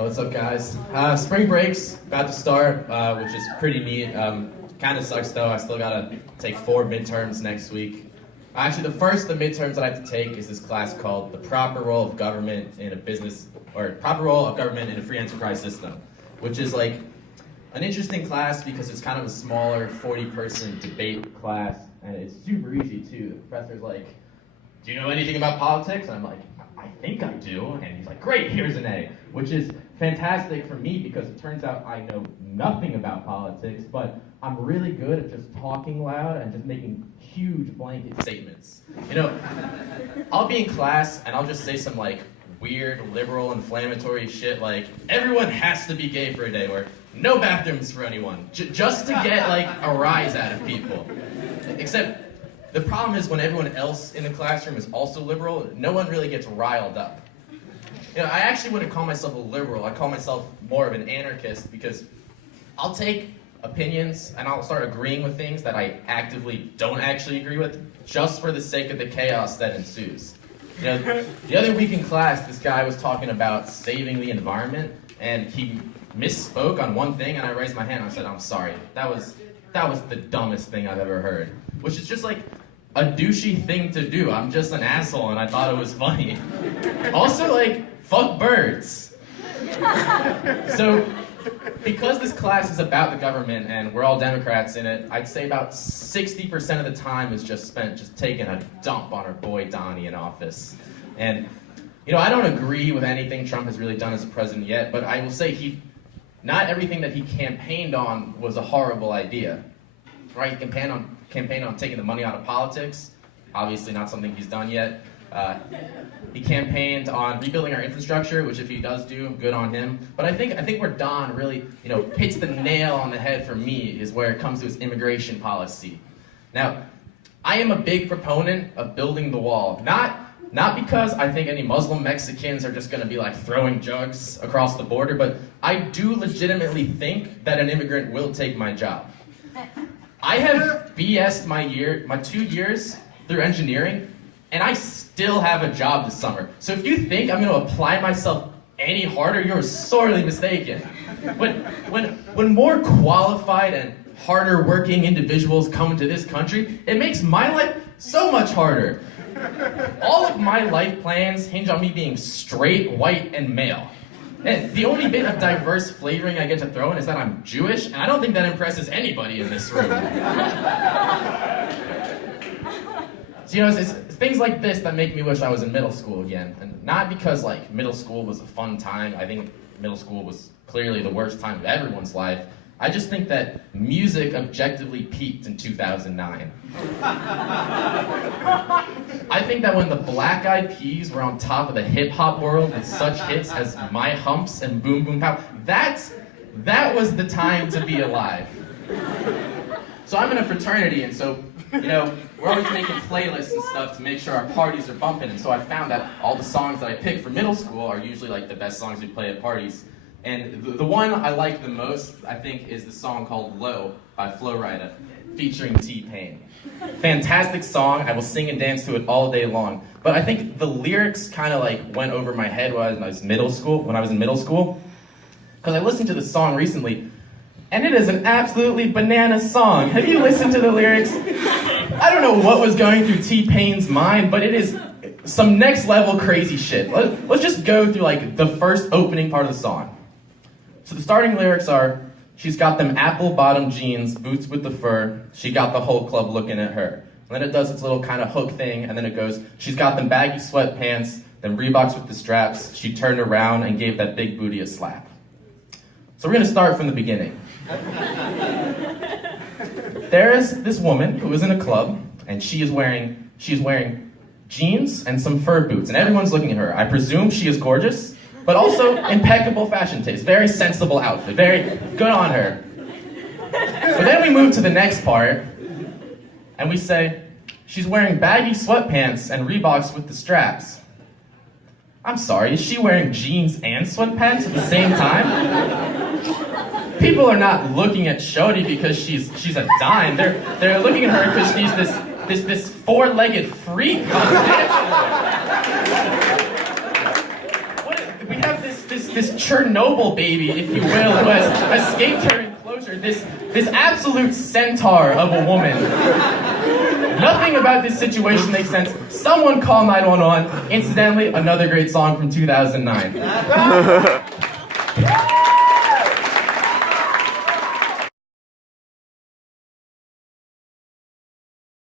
What's up, guys? Spring break's about to start, which is pretty neat. Kind of sucks though. I still gotta take 4 midterms next week. Actually, the first of the midterms that I have to take is this class called "The Proper Role of Government in a Business," or "Proper Role of Government in a Free Enterprise System," which is like an interesting class because it's kind of a smaller 40-person debate class, and it's super easy too. The professor's like, "Do you know anything about politics?" And I'm like, "I think I do." And he's like, "Great, here's an A," which is fantastic for me because it turns out I know nothing about politics, but I'm really good at just talking loud and just making huge blanket statements. You know, I'll be in class and I'll just say some like weird, liberal, inflammatory shit like, "Everyone has to be gay for a day," or "No bathrooms for anyone," just to get like a rise out of people. Except the problem is when everyone else in the classroom is also liberal, no one really gets riled up. You know, I actually wouldn't call myself a liberal. I call myself more of an anarchist because I'll take opinions and I'll start agreeing with things that I actively don't actually agree with just for the sake of the chaos that ensues. You know, the other week in class, this guy was talking about saving the environment and he misspoke on one thing and I raised my hand and I said, "I'm sorry, that was the dumbest thing I've ever heard," which is just like a douchey thing to do. I'm just an asshole and I thought it was funny. Also, like, fuck birds. So, because this class is about the government and we're all Democrats in it, I'd say about 60% of the time is just spent just taking a dump on our boy Donnie in office. And, you know, I don't agree with anything Trump has really done as a president yet, but I will say not everything that he campaigned on was a horrible idea. Right? He campaigned on taking the money out of politics. Obviously not something he's done yet. He campaigned on rebuilding our infrastructure, which if he does do, good on him. But I think where Don really, hits the nail on the head for me is where it comes to his immigration policy. Now, I am a big proponent of building the wall. Not because I think any Muslim Mexicans are just gonna be like throwing jugs across the border, but I do legitimately think that an immigrant will take my job. I have BS'd my 2 years through engineering, and I still have a job this summer. So if you think I'm going to apply myself any harder, you're sorely mistaken. When more qualified and harder working individuals come into this country, it makes my life so much harder. All of my life plans hinge on me being straight, white, and male. And the only bit of diverse flavoring I get to throw in is that I'm Jewish, and I don't think that impresses anybody in this room. So, it's things like this that make me wish I was in middle school again. And not because, like, middle school was a fun time. I think middle school was clearly the worst time of everyone's life. I just think that music objectively peaked in 2009. I think that when the Black Eyed Peas were on top of the hip-hop world with such hits as My Humps and Boom Boom Pow, that was the time to be alive. So I'm in a fraternity, and so, we're always making playlists and stuff to make sure our parties are bumping, and so I found that all the songs that I pick for middle school are usually like the best songs we play at parties. And the one I like the most, I think, is the song called Low by Flo Rida, featuring T-Pain. Fantastic song, I will sing and dance to it all day long. But I think the lyrics kind of like went over my head when I was in middle school, because I listened to the song recently, and it is an absolutely bananas song. Have you listened to the lyrics? I don't know what was going through T-Pain's mind, but it is some next level crazy shit. Let's just go through like the first opening part of the song. So the starting lyrics are, "She's got them apple-bottom jeans, boots with the fur, she got the whole club looking at her." And then it does its little kind of hook thing, and then it goes, "She's got them baggy sweatpants, them Reeboks with the straps, she turned around and gave that big booty a slap." So we're gonna start from the beginning. There is this woman who is in a club, and she's wearing jeans and some fur boots, and everyone's looking at her. I presume she is gorgeous, but also impeccable fashion taste. Very sensible outfit. Very good on her. But then we move to the next part, and we say, "She's wearing baggy sweatpants and Reeboks with the straps." I'm sorry, is she wearing jeans and sweatpants at the same time? People are not looking at Shodi because she's a dime. They're looking at her because she's this four-legged freak on the dance floor. We have this this Chernobyl baby, if you will, who has escaped her enclosure, this absolute centaur of a woman. Nothing about this situation makes sense. Someone call 911. Incidentally, another great song from 2009.